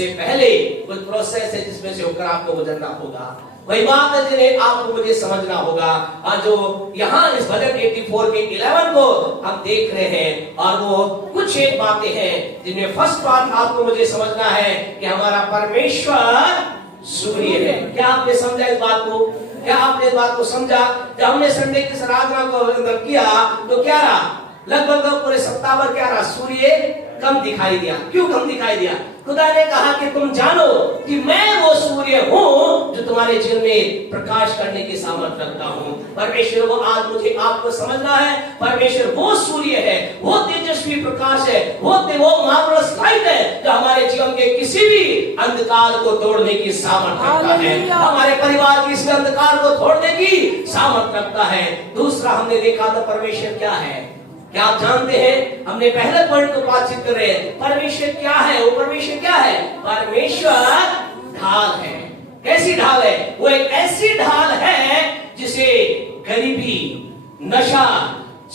उससे पहले कुछ प्रोसेस है जिसमें से होकर आपको गुजरना होगा। वही बात है जिन्हें आपको मुझे समझना होगा। और जो यहाँ इस भजन 84 के 11 को हम देख रहे हैं, और वो कुछ एक बातें हैं जिनमें फर्स्ट बात आपको मुझे समझना है कि हमारा परमेश्वर सूर्य है। क्या आपने समझा इस बात को? क्या आपने इस बात को समझा? जब हमने संडे की आराधना को अंदर किया तो क्या रहा? लगभग पूरे सप्ताह भर क्या रहा? सूर्य कम दिखाई दिया। क्यों कम दिखाई दिया? खुदा ने कहा कि तुम जानो कि मैं वो सूर्य हूँ जो तुम्हारे जीवन में प्रकाश करने की सामर्थ्य रखता हूँ। परमेश्वर वो आज मुझे आपको समझना है। परमेश्वर वो सूर्य है, वो तेजस्वी प्रकाश है, वो मार्वलस लाइट है जो हमारे जीवन के किसी भी अंधकार को तोड़ने की सामर्थ्य रखता है, हमारे परिवार के किसी अंधकार को तोड़ने की सामर्थ्य रखता है। दूसरा हमने देखा था परमेश्वर क्या है। क्या आप जानते हैं? हमने पहले पॉइंट को बातचीत कर रहे हैं। परमेश्वर क्या है? वो परमेश्वर क्या है? परमेश्वर ढाल है। कैसी ढाल है? वो एक ऐसी ढाल है जिसे गरीबी, नशा,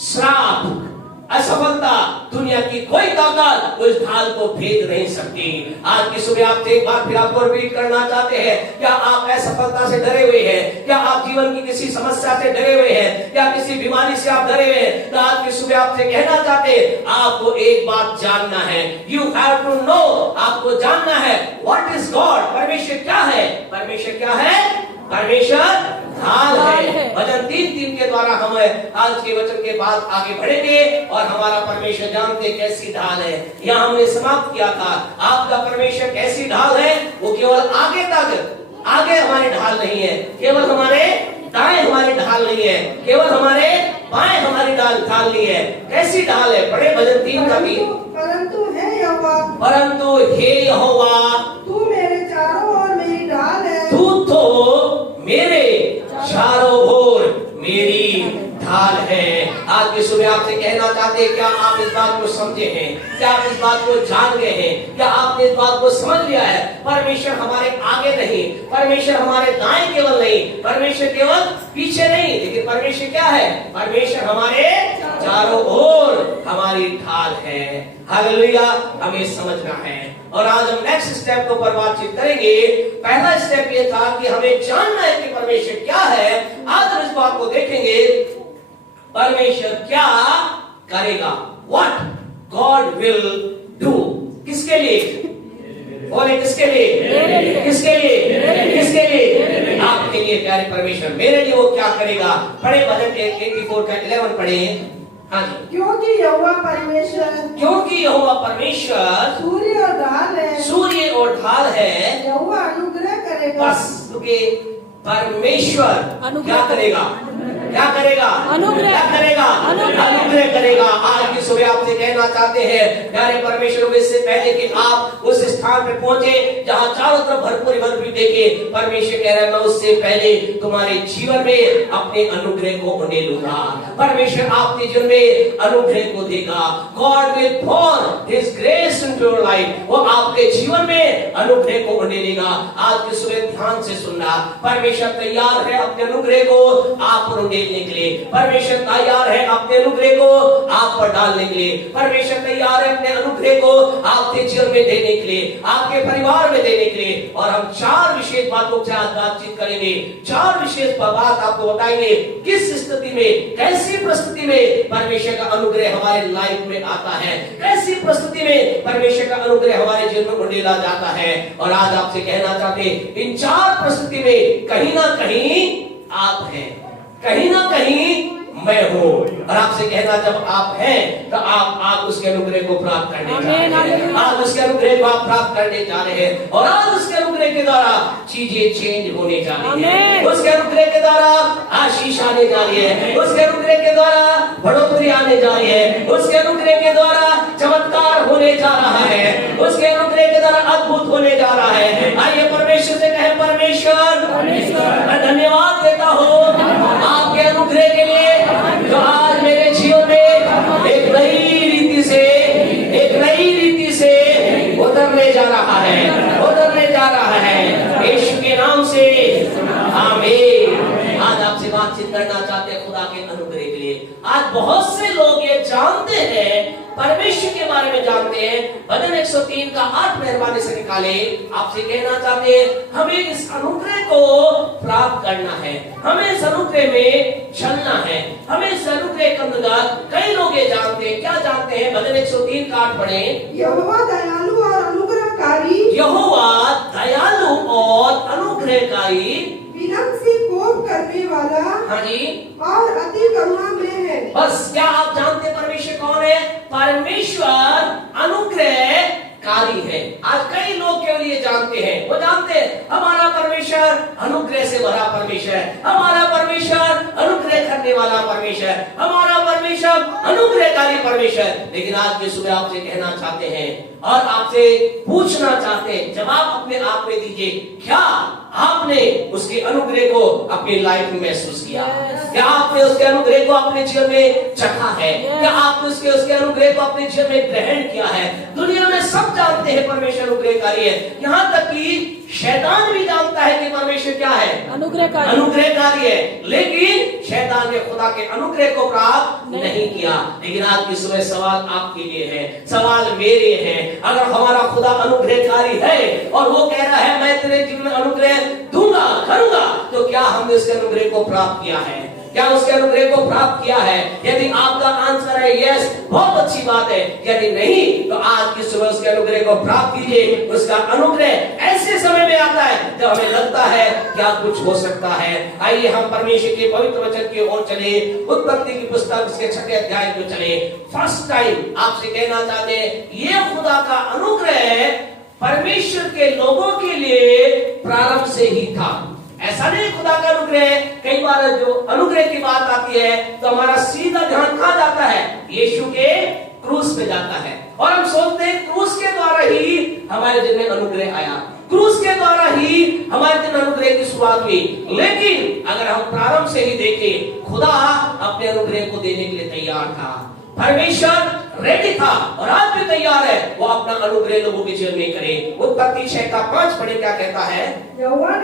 श्राप, असफलता, दुनिया की कोई ताकत उस ढाल को भेद नहीं सकती। आज की सुबह आप एक बार फिर आपको रिपीट करना चाहते हैं। क्या आप असफलता से डरे हुए हैं? क्या आप जीवन की किसी समस्या से डरे हुए हैं? क्या किसी बीमारी से आप डरे हुए हैं? तो आज की सुबह आपसे कहना चाहते हैं, आपको एक बात जानना है। यू हैव टू नो, आपको जानना है व्हाट इज गॉड। परमेश्वर क्या है? परमेश्वर क्या है? परमेश्वर ढाल है। भजन 3:3 के द्वारा हम आज के वचन के बाद आगे बढ़ेंगे और हमारा परमेश्वर जानते कैसी ढाल है। यहाँ हमने समाप्त किया था। आपका परमेश्वर कैसी ढाल है? वो केवल आगे तक, आगे हमारी ढाल नहीं है, केवल हमारे दाएं हमारी ढाल नहीं है, केवल हमारे बाएं हमारी ढाल नहीं है। कैसी ढाल है? बड़े भजन 3 का भी, परंतु हे यहोवा, परंतु हे यहोवा, तू मेरे चारों ओर मेरी ढाल है। तू तो मेरे चारों ओर मेरी ढाल है। आज की सुबह आपसे कहना चाहते हैं, क्या आप इस बात को समझे हैं? क्या आप इस बात को जान गए हैं? क्या आपने इस बात को समझ लिया है? परमेश्वर हमारे आगे नहीं, परमेश्वर हमारे दाएं केवल नहीं, परमेश्वर केवल पीछे नहीं, लेकिन परमेश्वर क्या है? परमेश्वर हमारे चारों ओर हमारी ढाल है। हालेलुया, हमें समझना है। और आज हम नेक्स्ट स्टेप को पर बातचीत करेंगे। पहला स्टेप ये था कि हमें जानना है कि परमेश्वर क्या है। आज हम इस बात को देखेंगे, परमेश्वर क्या करेगा। What God will do। किसके लिए? बोले किसके लिए? किसके लिए? किसके लिए? आपके लिए प्यारे परमेश्वर। मेरे लिए वो क्या करेगा? पढ़े भजन 84 का 11 पढ़े। हाँ जी। क्योंकि यहोवा परमेश्वर, क्योंकि यहोवा परमेश्वर सूर्य और ढाल है, सूर्य और ढाल है। यहोवा अनुग्रह करेगा। बस रुके। परमेश्वर क्या करेगा? क्या करेगा? अनुग्रह। क्या करेगा? अनुग्रह करेगा। आज की सुबह आपसे कहना चाहते हैं, प्यारे परमेश्वर, इससे पहले कि आप उस स्थान पे पहुंचे जहां चारों तरफ भरपूरी देखे, परमेश्वर कह रहा है मैं उससे पहले तुम्हारे जीवन में अपने अनुग्रह को उन्हें लूंगा। परमेश्वर आपके जीवन में अनुग्रह को देगा। God will pour His grace into your life। वो आपके जीवन में अनुग्रह को उन्हें देगा। आज की सुबह ध्यान से सुनना। परमेश्वर तैयार है अपने अनुग्रह को आप पर देने के लिए। परमेश्वर तैयार है अपने अनुग्रह को आप पर डालने के लिए। परमेश्वर तैयार है अपने अनुग्रह को आपके जीवन में देने के लिए, आपके परिवार में देने के लिए। और हम 4 विशेष बातों से आज बातचीत करेंगे। 4 विशेष बात आपको बताएंगे, किस स्थिति में, कैसी परिस्थिति में परमेश्वर का अनुग्रह हमारे लाइफ में आता है, कैसी परिस्थिति में परमेश्वर का अनुग्रह हमारे जीवन में उंडेला जाता है। और आज आपसे कहना चाहते हैं, इन 4 परिस्थिति में कहीं ना कहीं आप हैं, कहीं ना कहीं मैं हूँ। और आपसे कहना, जब आप हैं तो आप उसके अनुग्रह को प्राप्त करने जा रहे हैं। आज उसके अनुग्रह को आप प्राप्त करने जा रहे हैं। और आज उसके अनुग्रह के द्वारा चीजें चेंज होने जा रही है। उसके अनुग्रह के द्वारा आशीष आने जा रही है। उसके अनुग्रह के द्वारा बढ़ोतरी आने जा रही है। उसके अनुग्रह के द्वारा चमत्कार होने जा रहा है। उसके अनुग्रह के द्वारा अद्भुत होने जा रहा है। आइए परमेश्वर से कहें, परमेश्वर मैं धन्यवाद देता हूँ आपके अनुग्रह के लिए, जो आज मेरे जीवन में एक नई रीति से उतरने जा रहा है, यीशु के नाम से आमीन। आज आपसे बातचीत करना चाहते हैं खुदा के अनुग्रह के लिए। आज बहुत से लोग ये जानते हैं, परमेश्वर के बारे में जानते हैं। भजन 103 का 8 मेहरबानी से निकाले। आपसे कहना चाहते हैं हमें इस अनुग्रह को प्राप्त करना है, हमें इस अनुग्रह में चलना है, हमें इस अनुग्रह के अंतर्गत कई लोग ये जानते हैं। क्या जानते हैं? भजन 103 का 8 पढ़ें। यहोवा दयालु और अनुग्रहकारी, यहोवा दयालु और अनुग्रहकारी, विलंब से कोप करने वाला हाँ जी, और अति करुणा में है। बस क्या आप जानते हैं परमेश्वर कौन है? परमेश्वर अनुग्रहकारी है। आज कई लोग केवल ये जानते हैं, वो जानते हैं हमारा परमेश्वर अनुग्रह से भरा परमेश्वर है, हमारा परमेश्वर अनुग्रह करने वाला परमेश्वर है, हमारा परमेश्वर अनुग्रहकारी परमेश्वर। लेकिन आज की सुबह आपसे कहना चाहते हैं और आपसे पूछना चाहते हैं, जवाब अपने आप में दीजिए, क्या आपने उसके अनुग्रह को अपनी लाइफ में महसूस किया? क्या आपने उसके अनुग्रह को अपने जीवन में चखा है? क्या आपने उसके अनुग्रह को अपने जीवन में ग्रहण किया है? दुनिया में सब जानते हैं परमेश्वर अनुग्रहकारी है, यहाँ तक कि शैतान भी जानता है कि परमेश्वर क्या है? अनुग्रहकारी है। लेकिन शैतान ने खुदा के अनुग्रह को प्राप्त नहीं किया। लेकिन आज की सुबह सवाल आपके लिए है, सवाल मेरे है। अगर हमारा खुदा अनुग्रहकारी है और वो कह रहा है मैं तेरे जीवन में अनुग्रह दूंगा, करूंगा, तो क्या हमने उसके अनुग्रह को प्राप्त किया है? क्या उसके अनुग्रह को प्राप्त किया है? यदि आपका आंसर है यस, बहुत अच्छी बात है। यदि नहीं, तो आज की सुबह उसके अनुग्रह को प्राप्त कीजिए। उसका अनुग्रह ऐसे समय में आता है जब हमें लगता है क्या कुछ हो सकता है। आइए हम परमेश्वर के पवित्र वचन की ओर चले। उत्पत्ति की पुस्तक उसके 6 अध्याय को चले। फर्स्ट टाइम आपसे कहना चाहते हैं, ये खुदा का अनुग्रह परमेश्वर के लोगों के लिए प्रारंभ से ही था। ऐसा नहीं खुदा का अनुग्रह, कई बार जो अनुग्रह की बात आती है तो हमारा सीधा ध्यान कहां जाता है? यीशु के क्रूस पे जाता है और हम सोचते हैं क्रूस के द्वारा ही हमारे जीवन में अनुग्रह आया, क्रूस के द्वारा ही हमारे दिन अनुग्रह की शुरुआत हुई। लेकिन अगर हम प्रारंभ से ही देखें, खुदा अपने अनुग्रह को देने के लिए तैयार था। परमेश्वर रेडी था और आज भी तैयार है वो अपना अनुग्रह लोगों के जीवन में करे। उत्पत्ति 6 का 5 पढ़े, क्या कहता है? यहोवा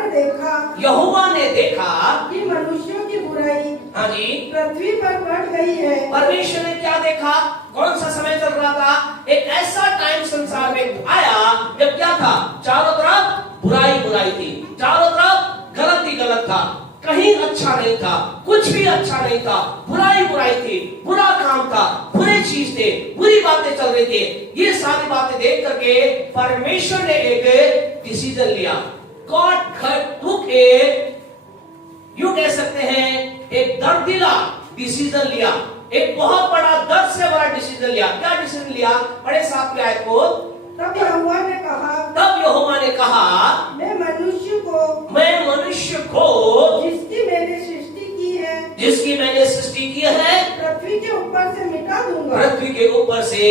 ने देखा कि मनुष्यों की बुराई हाँ जी पृथ्वी पर बढ़ गई है। परमेश्वर ने क्या देखा? कौन सा समय चल रहा था? एक ऐसा टाइम संसार में आया जब क्या था? चारों तरफ बुराई बुराई थी, चारों तरफ गलत ही गलत था, कहीं अच्छा नहीं था, कुछ भी अच्छा नहीं था, बुराई बुराई थी, बुरा काम था, बुरे चीज थे, बुरी बातें चल रही थी। ये सारी बातें देख करके परमेश्वर ने एक डिसीजन लिया। गॉड टुक यूं कह सकते हैं एक दर्दिला डिसीजन लिया, एक बहुत बड़ा दर्द से बड़ा डिसीजन लिया। क्या डिसीजन लिया? बड़े साफ की आयत को। तब यहोवा ने कहा मैं मनुष्य को जिसकी मैंने सृष्टि की है पृथ्वी के ऊपर से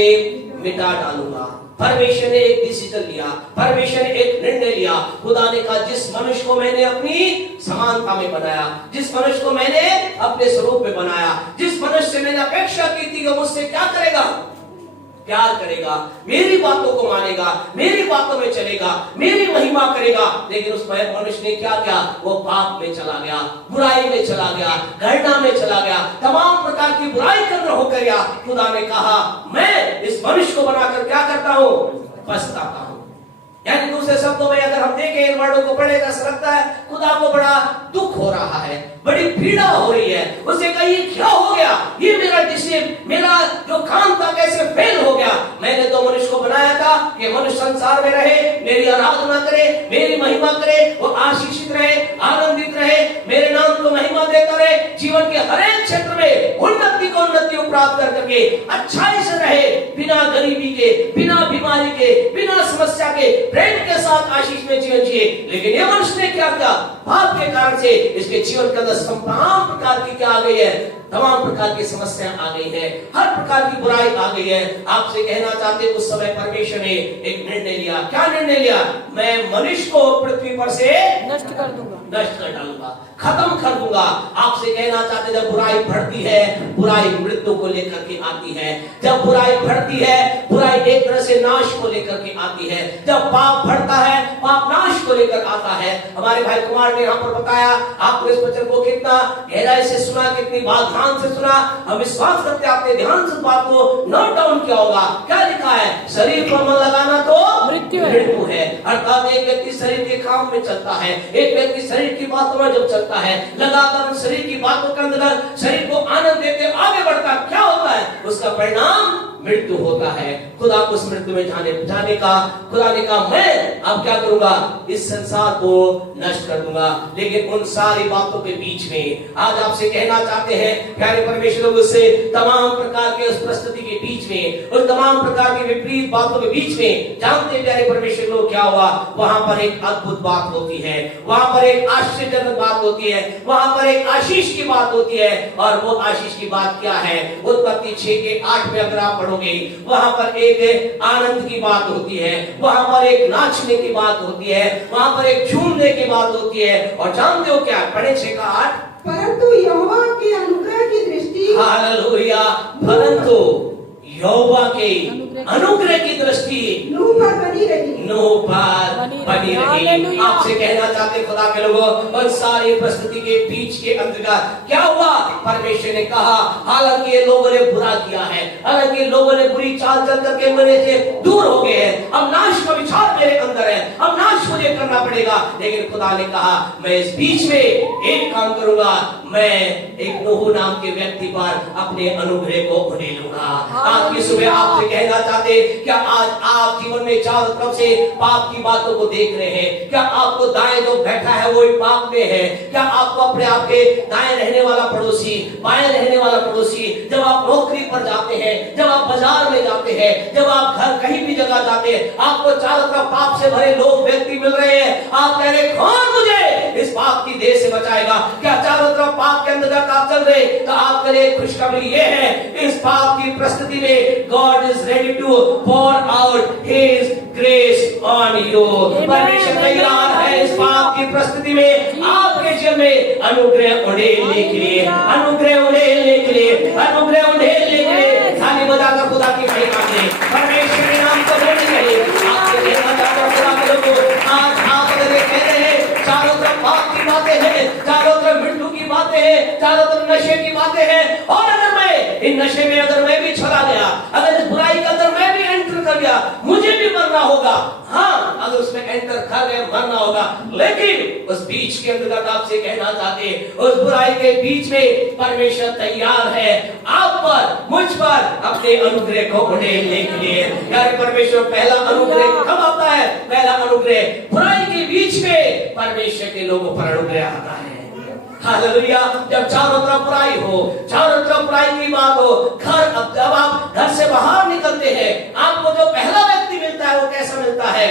मिटा डालूंगा। परमेश्वर ने एक डिसीजन लिया, परमेश्वर ने एक निर्णय लिया। खुदा ने कहा जिस मनुष्य को मैंने अपनी समानता में बनाया, जिस मनुष्य को मैंने अपने स्वरूप में बनाया, जिस मनुष्य से मैंने अपेक्षा की थी कि मुझसे क्या करेगा? प्यार करेगा, मेरी बातों को मानेगा, मेरी बातों में चलेगा, मेरी महिमा करेगा। लेकिन उस मनुष्य ने क्या किया? वो पाप में चला गया, बुराई में चला गया, घृणा में चला गया, तमाम प्रकार की बुराई करना होकर गया। खुदा ने कहा मैं इस मनुष्य को बनाकर क्या करता हूँ? पछताता हूँ। यानी दूसरे शब्दों में अगर हम देखें इन वर्डों को पढ़े, ऐसा लगता है खुदा को बड़ा दुख हो रहा है, बड़ी पीड़ा हो रही है। उसे कहिए क्या हो गया? ये मेरा डिसीजन, मेरा जो काम था कैसे फेल हो गया? मैंने तो मनुष्य को बनाया था कि मनुष्य संसार में रहे, मेरी आराधना करे, मेरी महिमा करे, वो आशीषित रहे, आनंदित रहे, मेरे नाम को महिमा देता रहे, जीवन के हर एक क्षेत्र में उन्नति को प्राप्त कर करके अच्छाई से रहे, बिना गरीबी के, बिना बीमारी के, बिना समस्या के, प्रेम के साथ आशीष में जीवन जिए। लेकिन ये मनुष्य ने क्या किया? पाप के कारण से इसके जीवन के अंदर तमाम प्रकार की क्या आ गई है? तमाम प्रकार की समस्या आ गई है, हर प्रकार की बुराई आ गई है। आपसे कहना चाहते उस समय परमेश्वर ने एक निर्णय लिया। क्या निर्णय लिया? मैं मनुष्य को पृथ्वी पर से नष्ट कर दूंगा। नष्ट कर डालूंगा, खत्म कर दूंगा। आपसे कहना चाहते जब बुराई बढ़ती है, बुराई मृत्यु को लेकर के आती है। जब बुराई बढ़ती है, बुराई एक तरह से नाश को लेकर के आती है। जब पाप बढ़ता है, पाप नाश को लेकर आता है। हमारे भाई कुमार ने यहाँ पर बताया, आपने इस वचन को कितना गहराई से सुना, कितनी बात ध्यान से सुना। हम विश्वास करते हैं आपने ध्यान से बात को नोट डाउन किया होगा। क्या लिखा है? शरीर पर मन लगाना तो मृत्यु है। अर्थात एक व्यक्ति शरीर के काम में चलता है, एक व्यक्ति शरीर की बातों में जब चलता है, लगातार शरीर की बातों के अंदर शरीर को आनंद देते आगे बढ़ता, क्या होता है? उसका परिणाम मृत्यु होता है। खुदा को उस मृत्यु में जाने का खुदा ने कहा मैं अब क्या करूंगा? इस संसार को नष्ट कर दूंगा। लेकिन उन सारी बातों के बीच में आज आपसे कहना चाहते हैं प्यारे परमेश्वर लोग, उससे तमाम प्रकार के उस परिस्थिति के बीच में, उन तमाम प्रकार की विपरीत बातों के बीच में, जानते हैं प्यारे परमेश्वर लोग क्या हुआ? वहां पर एक अद्भुत बात होती है, वहां पर एक आश्चर्यजनक बात होती है, वहां पर एक आशीष की बात होती है। और वो आशीष की बात क्या है? उत्पत्ति 6:8 में अगर आप वहां पर एक आनंद की बात होती है, वहां पर एक नाचने की बात होती है, वहां पर एक झूमने की बात होती है। और जानते हो क्या? पढ़े 6:8, परंतु यहोवा के अनुग्रह की दृष्टि, हालेलुया, परंतु यहोवा के अनुग्रह की दृष्टि नूह पर बनी रही, नूह पर बनी रही। आपसे कहना चाहते खुदा के लोगों, और सारी परिस्थिति के बीच के अंतर्गत क्या हुआ? परमेश्वर ने कहा हालांकि ये लोगों ने बुरा किया है, हालांकि लोगों ने बुरी चाल चल करके मेरे से दूर हो गए हैं, अब नाश का विचार मेरे अंदर है, अब नाश मुझे करना पड़ेगा। लेकिन खुदा ने कहा मैं इस बीच में एक काम करूंगा, मैं एक नूह नाम के व्यक्ति पर अपने अनुग्रह को उड़ेल लूंगा। आज की सुबह आपसे कहना चाहते, क्या आज आप जीवन में चारों तरफ से पाप की बातों को देख रहे हैं? क्या आपको दाएं जो बैठा है वो पाप में है? क्या आपको अपने आप के दाएं रहने वाला पड़ोसी, बाएं रहने वाला पड़ोसी, जब आप नौकरी पर जाते हैं, जब आप बाजार में जाते हैं, जब आप घर कहीं भी जगह जाते हैं, आपको चारों तरफ पाप से भरे लोग व्यक्ति मिल रहे हैं, आप कह रहे कौन मुझे इस पाप की देह से बचाएगा? क्या चारों तरफ पाप के अंदर आप चल रहे? तो आपके लिए खुशखबरी ये है, इस पाप की परिस्थिति में God is ready to pour out His grace on you। परमेश्वर तैयार है इस पाप की परिस्थिति में आपके जीवन में अनुग्रह उड़ेलने के लिए, अनुग्रह उड़ेलने के लिए, अनुग्रह उड़ेलने के लिए। थाली बजाकर खुदा की महिमा करें, परमेश्वर के नाम को बोलने के लिए आपके लिए बजाकर खुदा के लोगों, आज आप अगर कह रहे हैं चारों तरफ पाप की बातें हैं, चारों तरफ मृत्यु की बातें हैं, चारों तरफ नशे की बातें हैं, और अगर मैं इन नशे में अगर मैं भी चला गया, अगर इस बुराई के अंदर मैं भी एंटर कर गया, मुझे भी मरना होगा। हाँ, अगर उसमें एंटर कर गए मरना होगा। लेकिन उस बीच के अंदर आपसे कहना चाहते, उस बुराई के बीच में परमेश्वर तैयार है आप पर, मुझ पर अपने अनुग्रह को उड़ेलने के लिए। यार परमेश्वर पहला अनुग्रह कब आता है? पहला अनुग्रह बुराई के बीच में परमेश्वर के लोगों पर अनुग्रह आता है। हालेलुया। जब चारों तरफ बुराई हो, चारों तरफ बुराई की बात हो, अब जब आप घर से बाहर निकलते हैं, आपको जो पहला व्यक्ति मिलता है वो कैसा मिलता है?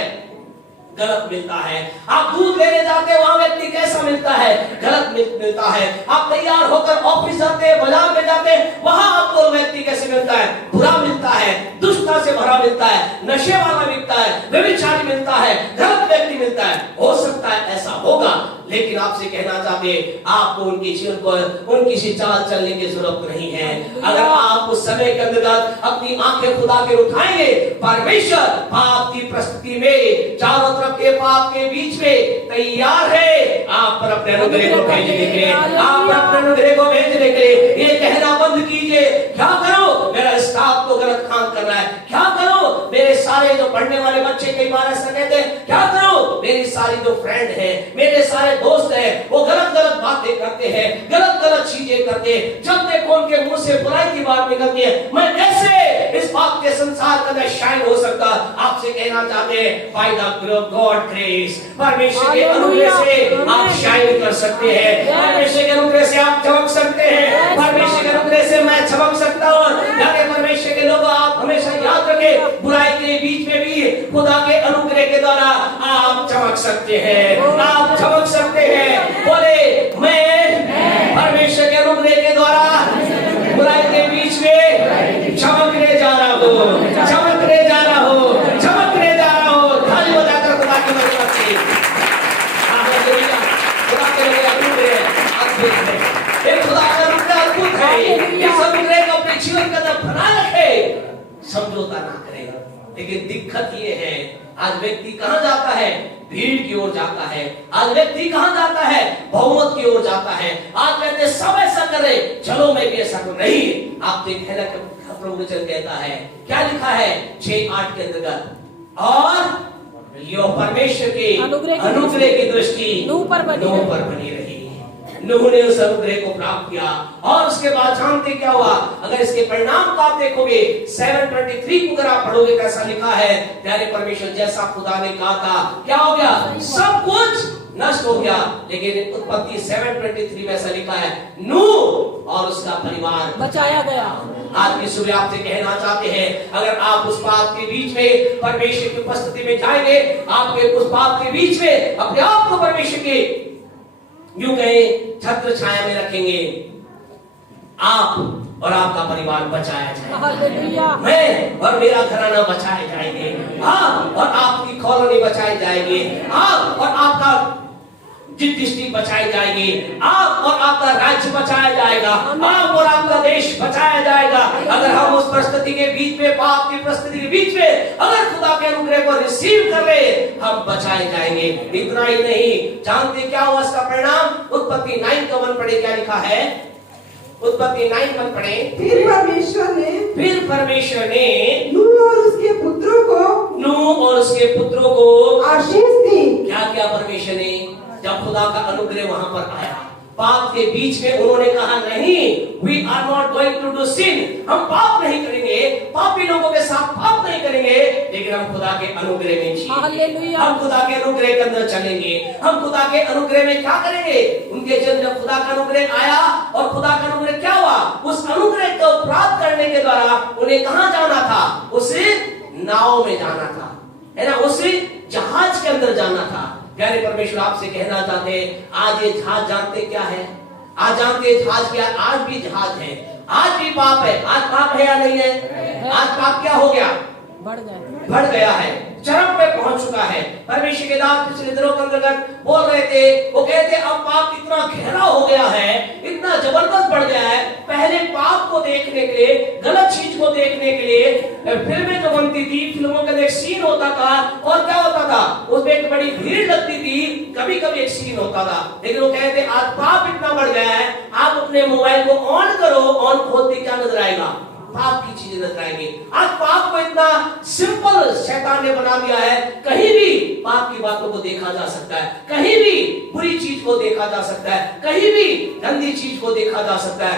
गलत मिलता है। आप दूध लेने जाते हैं, वहां व्यक्ति कैसा मिलता है? गलत मिलता है। आप तैयार होकर ऑफिस जाते हैं, बाजार में जाते हैं, वहां आपको व्यक्ति कैसे मिलता है? बुरा मिलता है, दुष्टता से भरा मिलता है, नशे वाला मिलता है, व्यभिचारी मिलता है, गलत व्यक्ति मिलता है। हो सकता है ऐसा होगा, लेकिन आपसे कहना चाहते आपको उनके जीवन पर उनकी सी चाल चलने की जरूरत नहीं है। अगर आप उस समय के अंदर अपनी आंखें खुदा के उठाएंगे, परमेश्वर पाप की परिस्थिति में चारों तरफ के पाप के बीच में तैयार है आप पर अपने अनुग्रह को भेजने के लिए, आप पर अपने अनुग्रह को भेजने के लिए। ये कहना बंद कीजिए क्या करो, मेरा स्टाफ को गलत काम कर रहा है, क्या करो, मेरे सारे जो पढ़ने वाले बच्चे कई बार ऐसा कहते हैं, क्या करो, मेरी सारी जो फ्रेंड है, मेरे सारे दोस्त हैं, वो गलत गलत बातें करते हैं, गलत गलत चीजें करते हैं, जब देखो उनके मुंह से बुराई की बात निकलती है, मैं कैसे इस बात के संसार के अंदर शाइन हो सकता? आपसे कहना चाहते हैं बाय द गॉड ग्रेस, परमेश्वर के अनुग्रह से आप शाइन कर सकते हैं, परमेश्वर के अनुग्रह से आप चमक सकते हैं, परमेश्वर के अनुग्रह से मैं चमक सकता हूं। यानी परमेश्वर के लोग आप हमेशा याद रखें, बुराई के बीच में भी खुदा के अनुग्रह के द्वारा आप चमक सकते हैं, आप चमक सकते हैं। बोले मैं परमेश्वर के अनुग्रह के द्वारा बुराई के बीच में चमकने जा रहा हूँ, चमकने जा रहा हूँ, चमकने जा रहा हूँ। ताली बजाकर खुदा की महिमा की। हालेलुया। खुदा अद्भुत है, एक खुदा का अनुग्रह अद्भुत है। इस अनुग्रह को अपने जीवन के अंदर बनाए रखे, समझौता ना करें। लेकिन दिक्कत ये है, आज व्यक्ति कहां जाता है? भीड़ की ओर जाता है। आज व्यक्ति कहां जाता है? बहुमत की ओर जाता है। आज कहते सब ऐसा करे, चलो मैं भी ऐसा करूं। नहीं, आप देखें ना, प्रभु वचन कहता है, क्या लिखा है 6:8 के अंतर्गत, और यो परमेश्वर के अनुग्रह की दृष्टि नूह पर बनी रही। नूह ने उस अनुग्रह को प्राप्त किया, और उसके बाद जानते क्या हुआ? अगर इसके परिणाम को आप देखोगे 7:23 को अगर आप पढ़ोगे, कैसा लिखा है, प्यारे परमेश्वर जैसा खुदा ने कहा था, क्या हो गया? सब कुछ नष्ट हो गया। लेकिन उत्पत्ति 7:23 में ऐसा लिखा है, नूह और उसका परिवार बचाया गया। आज की सुबह आपसे कहना चाहते हैं, अगर आप उस पाप के बीच में परमेश्वर की उपस्थिति में जाएंगे, आपके उस पाप के बीच में अपने आप को परमेश्वर के यूं कहे छत्र छाया में रखेंगे, आप और आपका परिवार बचाया जाएगा। मैं और मेरा घराना बचाए जाएंगे, आप और आपकी कॉलोनी बचाई जाएगी, आप और आपका डिस्ट्रिक्ट बचाई जाएगी, आप और आपका राज्य बचाया जाएगा, आप और आपका देश बचाया जाएगा। अगर हम उस परिस्थिति के बीच में, पाप की परिस्थिति के बीच में अगर खुदा के अनुग्रह को रिसीव कर ले, हम बचाए जाएंगे। इतना ही नहीं, जानते क्या हुआ इसका परिणाम? उत्पत्ति 9:1 पढ़े, क्या लिखा है? उत्पत्ति 9:1 पढ़े। फिर परमेश्वर ने नूह और उसके पुत्रों को आशीष दी। क्या क्या परमेश्वर ने? जब खुदा का अनुग्रह वहां पर आया, पाप के बीच में उन्होंने कहा, नहीं, we are not going to do sin, हम पाप नहीं करेंगे, पापी लोगों के साथ पाप नहीं करेंगे, लेकिन हम खुदा के अनुग्रह में जिएंगे, हम खुदा के अनुग्रह के अंदर चलेंगे, हम खुदा के अनुग्रह में क्या करेंगे? उनके जब खुदा का अनुग्रह आया, और खुदा का अनुग्रह क्या हुआ? उस अनुग्रह को प्राप्त करने के द्वारा उन्हें कहां जाना था? उस नाव में जाना था, है ना, उस जहाज के अंदर जाना था। प्यारे परमेश्वर आपसे कहना चाहते हैं, आज ये जहाज जानते क्या है? आज जानते जहाज क्या? आज भी जहाज है, आज भी पाप है। आज पाप है या नहीं है? आज पाप क्या हो गया? बढ़ गया है, चरम पे पहुंच चुका है। परमेश्वर के दास पिछले दिनों के अंतर्गत बोल रहे थे, वो कहते अब पाप इतना गहरा हो गया है, इतना जबरदस्त बढ़ गया है। पहले पाप को देखने के लिए, गलत चीज को देखने के लिए फिल्में जो बनती थी, फिल्मों के अंदर एक सीन होता था, और क्या होता था? उसमें एक बड़ी भीड़ लगती थी, कभी कभी एक सीन होता था। लेकिन वो कहते आज पाप इतना बढ़ गया है, आप अपने मोबाइल को ऑन करो, ऑन खोलते क्या नजर आएगा? पाप की चीजें नजर आएंगी। आज पाप को इतना सिंपल शैतान ने बना दिया है, कहीं भी पाप की बातों को देखा जा सकता है, कहीं भी बुरी चीज को देखा जा सकता है, कहीं भी गंदी चीज को देखा जा सकता है।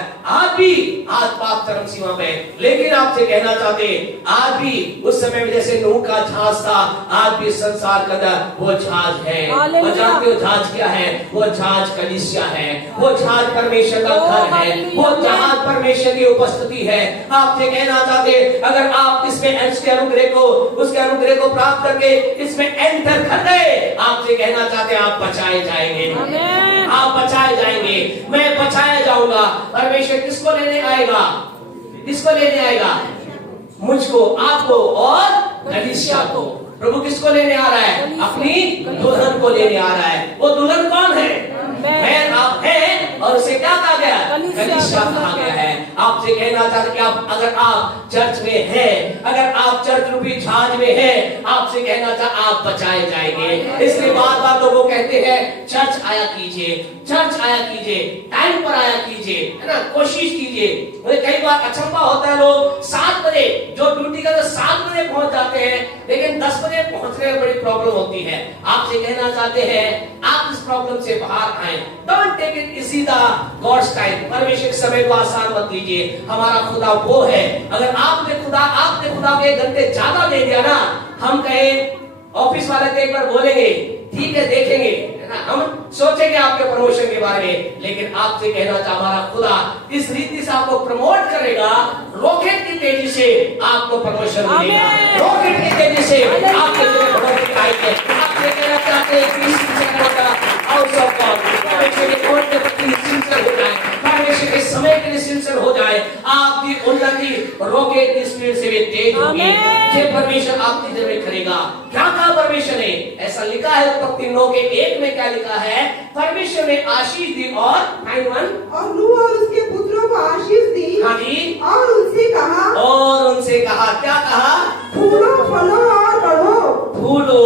आज पाप चरम सीमा पे। लेकिन आपसे कहना चाहते, आज भी उस समय में जैसे नूह का जहाज था, आज भी संसार का वो जहाज है। और जानते हो जहाज क्या है? वो जहाज कलीसिया है, वो जहाज परमेश्वर का घर है, वो जहाज परमेश्वर की उपस्थिति है। आपसे कहना चाहते, अगर आप इसमें उसके अनुग्रह को प्राप्त करके इसमें एंटर कर गए, आपसे कहना चाहते आप बचाए जाएंगे, आप बचाए जाएंगे, मैं बचाया जाऊंगा। परमेश्वर किसको लेने आएगा? किसको लेने आएगा? मुझको, आपको और कलीसिया को। प्रभु किसको लेने आ रहा है? अपनी दुल्हन को लेने आ रहा है। वो दुल्हन कौन है? मैं, आप हैं, और उसे क्या कहा गया? कलीसिया कहा गया है। आपसे कहना चाहते कि अगर आप चर्च में हैं, अगर आप चर्च रूपी जहाज में हैं, आपसे कहना चाहते आप बचाए जाएंगे। इसलिए बार बार लोगों कहते हैं चर्च आया कीजिए, चर्च आया कीजिए, टाइम पर आया कीजिए, है ना, कोशिश कीजिए। मुझे कई बार अचंभा होता है, लोग 7 बजे जो ड्यूटी का 7 बजे पहुंच जाते हैं, लेकिन 10 बजे पहुंचने में बड़ी प्रॉब्लम होती है। आपसे कहना चाहते हैं आप इस प्रॉब्लम से बाहर आए। Don't take it easy the God's time. परमेश्वर के समय को आसान मत लीजिए। हमारा खुदा वो है, अगर आपने खुदा के घंटे ज्यादा दे दिया ना, हम कहें ऑफिस वाले तो एक बार बोलेंगे ठीक है देखेंगे, हम सोचेंगे आपके प्रमोशन के बारे में, लेकिन आपसे कहना चाह हमारा खुदा इस रीति से आपको प्रमोट करेगा, रॉकेट की तेजी से आपको प्रमोशन मिलेगा, रॉकेट की तेजी से आपके बढ़ोतरी आएगी। आपसे कहना चाहते हैं कि परमेश्वर के समय के लिए सिंचन हो जाए, आपकी उन्नति रॉकेट की स्पीड से भी तेज होगी। ये परमेश्वर आपकी जरूरत करेगा। क्या कहा परमेश्वर ने? ऐसा लिखा है उत्पत्ति 9:1 में, क्या लिखा है? परमेश्वर ने आशीष दी और 9:1, और नूह और उसके पुत्रों को आशीष दी। हाँ जी, और उनसे कहा, क्या कहा? फूलो फलो और बढ़ो। फूलो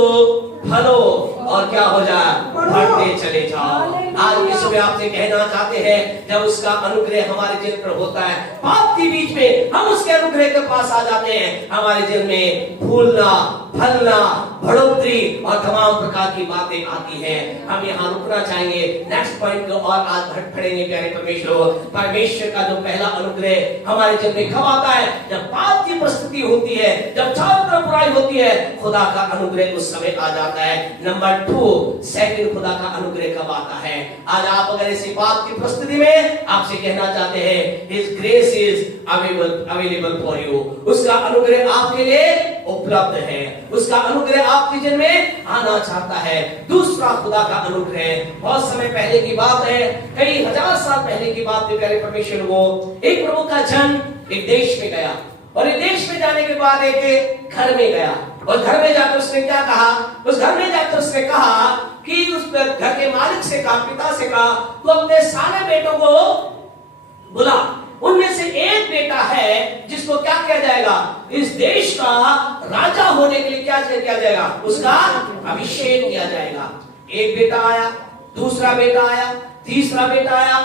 फलो और क्या हो जाए? बढ़ते चले जाओ। आज यीशु में आपसे कहना चाहते हैं, जब उसका अनुग्रह हमारे जीवन पर होता है, पाप के बीच में हम उसके अनुग्रह के पास आ जाते हैं, हमारे जीवन में फूलना, फलना, बढ़ोतरी और तमाम प्रकार की बातें आती हैं। हम यहाँ रुकना चाहेंगे, नेक्स्ट पॉइंट को और आज पढ़ेंगे। प्यारे परमेश्वर का जो पहला अनुग्रह हमारे जीवन में कब आता है? जब पाप की परिस्थिति होती है, जब चारों तरफ बुराई होती है, खुदा का अनुग्रह उस समय आ जाता है। नंबर 2, सेकंड, खुदा का अनुग्रह कब आता है? आज आप अगर इसी पाप की परिस्थिति में, आपसे कहना चाहते हैं, His grace is available for you। उसका अनुग्रह आपके लिए उपलब्ध है, उसका अनुग्रह आपके जीवन में आना चाहता है। दूसरा, खुदा का अनुग्रह बहुत समय पहले की बात है, कई हजार साल पहले की बात है। प्यारे परमेश्वर को एक प्रभु का जन एक देश में गया, और एक देश में जाने के बाद एक घर में गया, और घर में जाकर उसने क्या कहा? उस घर में जाकर उसने कहा कि उस घर के मालिक से कहा, पिता से कहा, तू अपने सारे बेटों को बुला, उनमें से एक बेटा है जिसको क्या किया जाएगा? इस देश का राजा होने के लिए क्या किया जाएगा? उसका अभिषेक किया जाएगा। एक बेटा आया, दूसरा बेटा आया, तीसरा बेटा आया,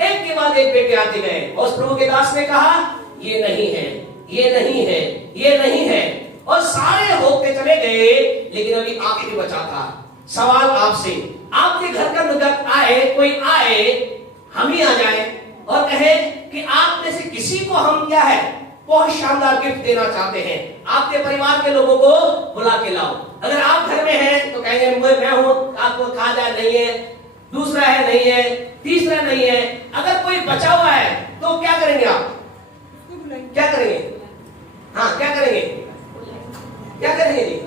एक के बाद एक बेटे आते गए। और उस प्रभु के दास ने कहा, ये नहीं है, ये नहीं है, ये नहीं है, और सारे होते चले गए, लेकिन अभी आगे भी बचा था। सवाल आपसे, आपके घर का नौकर आए, कोई आए, हम ही आ जाए और कहे कि आप में से किसी को हम क्या है, बहुत शानदार गिफ्ट देना चाहते हैं, आपके परिवार के लोगों को बुला के लाओ। अगर आप घर में हैं तो कहेंगे मैं हूं, आपको कहा जाए नहीं है, दूसरा है नहीं है, तीसरा नहीं है। अगर कोई बचा हुआ है तो क्या करेंगे आप? क्या करेंगे? हाँ, क्या करेंगे? क्या करेंगे जी?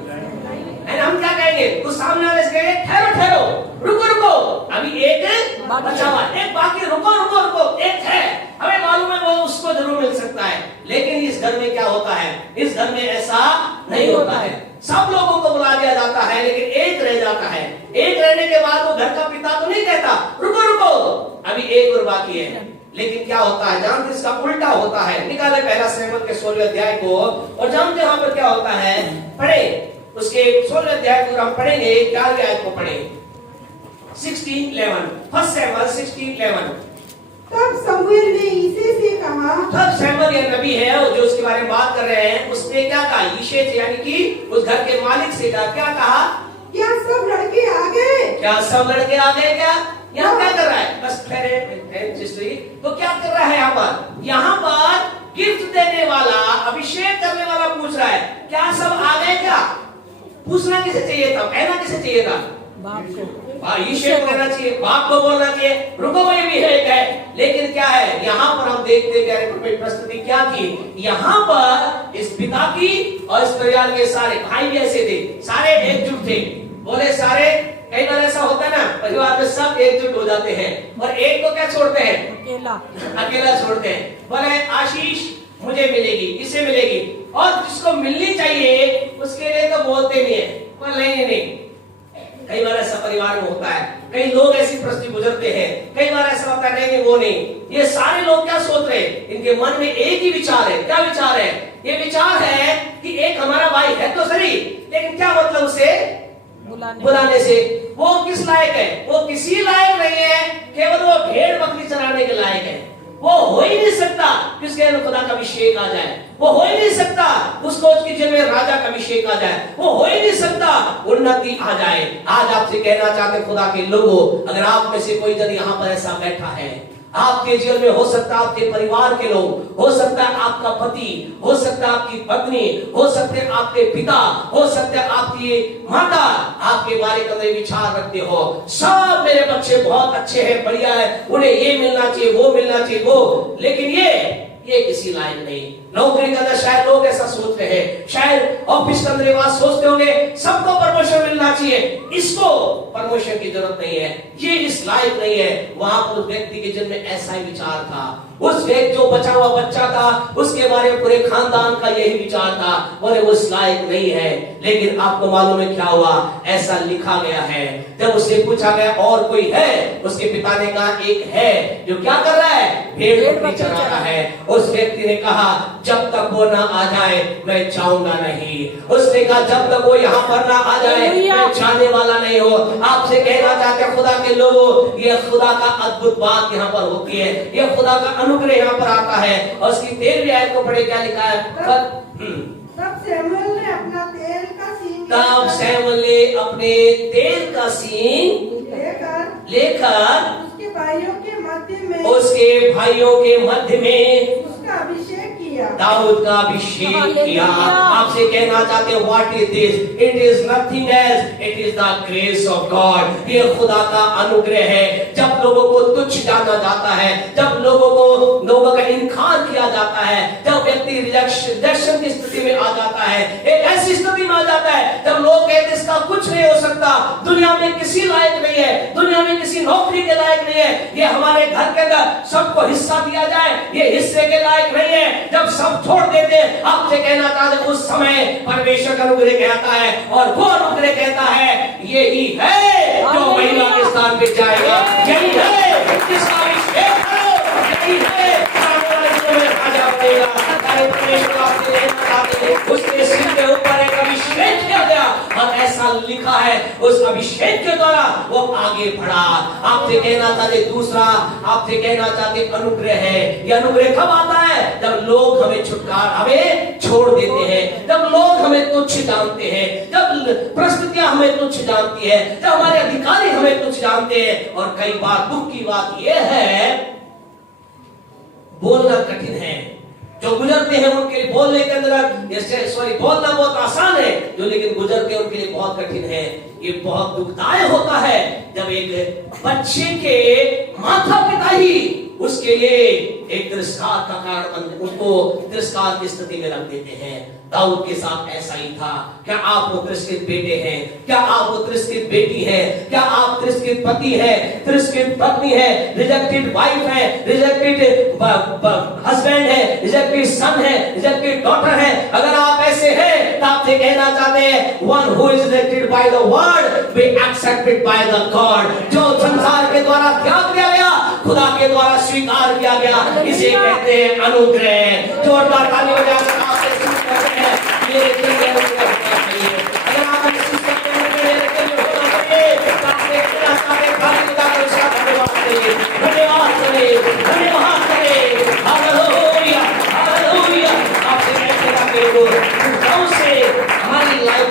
हम क्या कहेंगे? उस सामने वाले से कहेंगे, ठहरो ठहरो, रुको रुको, अभी एक बचा हुआ, एक बाकी, रुको रुको रुको, एक है, हमें मालूम है वो उसको जरूर मिल सकता है। लेकिन इस घर में क्या होता है? इस घर में ऐसा नहीं होता है। सब लोगों को बुला दिया जाता है, लेकिन एक रह जाता है। एक रहने के बाद वो घर का पिता तो नहीं कहता रुको रुको, अभी एक और बाकी है। लेकिन क्या होता है जानते? इसका उल्टा होता है। निकाले पहला शमूएल के 16वें अध्याय को, और जानते यहाँ पर क्या होता है? पढ़े उसके 16वें अध्याय को हम पढ़ेंगे, 11वीं आयत को पढ़ें, 16:11, फर्स्ट शमूएल 16:11। तब शमूएल ने यिशै से कहा, तब शमूएल ये नबी है जो उसके बारे में बात कर रहे हैं, उसने क्या कहा? यिशै से, यानी कि उस घर के मालिक से कहा, क्या कहा? क्या सब लड़के आ गए? क्या सब लड़के आ गए? क्या यहाँ क्या कर रहा है? बस ठहरे, तो क्या कर रहा है यहाँ पर? यहाँ पर गिफ्ट देने वाला, अभिषेक करने वाला पूछ रहा है, क्या सब आ गए? क्या पूछना किसे चाहिए था? कहना किसे चाहिए था? बाप को, यिशै को कहना चाहिए, बाप को बोलना चाहिए, रुको ये भी है। लेकिन क्या है यहाँ पर हम देखते हैं प्रस्तुति क्या थी? यहाँ पर इस पिता की और इस परिवार के सारे भाई भी ऐसे थे, सारे एकजुट थे। बोले सारे, कई बार ऐसा होता है ना, परिवार में सब एकजुट हो जाते हैं और एक को क्या छोड़ते हैं? अकेला छोड़ते हैं। बोले आशीष मुझे मिलेगी, इसे मिलेगी, और जिसको मिलनी चाहिए उसके लिए तो बोलते नहीं है, बोल नहीं। कई बार ऐसा परिवार में होता है, कई लोग ऐसी परिस्थिति गुजरते हैं, कई बार ऐसा होता है नहीं वो नहीं। ये सारे लोग क्या सोच रहे हैं? इनके मन में एक ही विचार है। क्या विचार है? ये विचार है कि एक हमारा भाई है तो सही, लेकिन क्या मतलब उसे बुलाने से? वो किस लायक है? वो किसी लायक नहीं है, केवल वो भेड़ बकरी चराने के लायक है। वो हो ही नहीं सकता किसके खुदा का अभिषेक आ जाए, वो हो ही नहीं सकता उसको उसकी जीवन में राजा का अभिषेक आ जाए, वो हो ही नहीं सकता उन्नति आ जाए। आज आपसे कहना चाहते खुदा के लोगों, अगर आप में से कोई यदि यहाँ पर ऐसा बैठा है, आपके जीवन में हो सकता है आपके परिवार के लोग, हो सकता है आपका पति, हो सकता है आपकी पत्नी, हो सकते हैं आपके पिता, हो सकते हैं आपकी माता, आपके बारे में विचार रखते हो, सब मेरे बच्चे बहुत अच्छे हैं, बढ़िया है, उन्हें ये मिलना चाहिए, वो मिलना चाहिए, वो, लेकिन ये ये किसी लायक नहीं। नौकरी के अंदर शायद लोग ऐसा सोच रहे हैं, शायद ऑफिस के अंदर ये बात सोचते होंगे सबको प्रमोशन मिलना चाहिए, इसको प्रमोशन की जरूरत नहीं है, ये इस लायक नहीं है। वहां पर उस व्यक्ति के जन्म में ऐसा ही विचार था। उस व्यक्ति जो बचा हुआ बच्चा था उसके बारे में पूरे खानदान का यही विचार था, बोले वो इस लायक नहीं है। लेकिन आपको मालूम है क्या हुआ? ऐसा लिखा गया है, जब उससे पूछा गया और कोई है, उसके पिता ने कहा एक है जो क्या कर रहा है? भेड़ बकरी चरा रहा है। उस व्यक्ति ने कहा जब तक वो ना आ जाए मैं जाऊंगा नहीं। उसने कहा जब तक वो यहाँ पर ना आ जाए मैं जाने वाला नहीं हो। आपसे कहना चाहते हैं खुदा के लोगों, ये खुदा का अद्भुत बात यहाँ पर होती है, ये खुदा का अनुग्रह यहाँ पर आता है। और उसकी 13वीं आयत को पढ़े, क्या लिखा है? तब शमूएल ने अपना तेल का सींग तब शमूएल ने अपने तेल का सींग लेकर उसके भाइयों के मध्य में उसका अभिषेक किया, दाऊद का अभिषेक किया। आपसे कहना चाहते हैं what is this? It is nothing else, it is the grace of God. ये खुदा का अनुग्रह है। जब लोगों को तुच्छ जाना जाता है, जब लोगों का इनकार किया जाता है, जब व्यक्ति रिजेक्शन की स्थिति में आ जाता है, एक ऐसी स्थिति में आ जाता है जब लोग कहते हैं इसका कुछ नहीं हो सकता, दुनिया में किसी लायक नहीं है, दुनिया में किसी नौकरी के लायक नहीं है, ये हमारे घर के अंदर सबको हिस्सा दिया जाए ये हिस्से के लायक नहीं है, जब सब छोड़ देते हैं, आपसे कहना चाहते उस समय परमेश्वर का अनुग्रह कहता है, और वो अनुग्रह कहता है यही है जो महिमा के स्थान पे जाएगा, यही है जिसका अभिषेक करो, यही है उसके सिर के ऊपर एक अभिषेक किया गया और ऐसा लिखा है उस अभिषेक के द्वारा वो आगे बढ़ा। आपसे कहना चाहते दूसरा, आपसे कहना चाहते अनुग्रह है। ये अनुग्रह कब आता है? जब लोग हमें हमें छोड़ देते हैं, जब लोग हमें तुच्छ जानते हैं, जब परिस्थितियां हमें तुच्छ जानती है, जब हमारे अधिकारी हमें तुच्छ जानते हैं। और कई बार दुख की बात यह है बोलना कठिन है, जो गुजरते हैं उनके लिए बोलने के अंदर बोलना बहुत आसान है, जो लेकिन गुजरते हैं उनके लिए बहुत कठिन है। ये बहुत दुखदायक होता है जब एक बच्चे के माता पिता ही उसके लिए एक तिरस्कार का कारण उनको तिरस्कार की स्थिति में रख देते हैं। दाऊद के साथ ऐसा ही था। क्या आप वो तिरस्कृत बेटे हैं? क्या आप वो तिरस्कृत बेटी हैं? क्या आप तिरस्कृत पति हैं, तिरस्कृत पत्नी है, रिजेक्टेड वाइफ है, रिजेक्टेड हस्बैंड है, रिजेक्टेड सन है, रिजेक्टेड डॉटर है? अगर आप ऐसे हैं तो आपसे कहना चाहते हैं one who is rejected by the world be accepted by the God. जो संसार के द्वारा त्याग दिया गया खुदा के द्वारा स्वीकार किया गया, इसे कहते हैं अनुग्रह। जोरदार ताली बजा कर आपसे शुरू करते हैं। मेरे लिए अगर आप इस करते हैं मेरे लिए होना चाहिए तो आपने क्या सारे ताली बजा कर उसका धन्यवाद करिए, धन्यवाद करिए, धन्यवाद करिए। Hallelujah, hallelujah. आपसे कहते हैं से हमारी लाइफ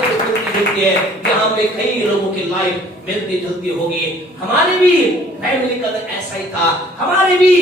मिलती है, यहाँ में कई लोगों की लाइफ मिलती जुलती होगी। हमारी भी फैमिली का ऐसा ही था, हमारे भी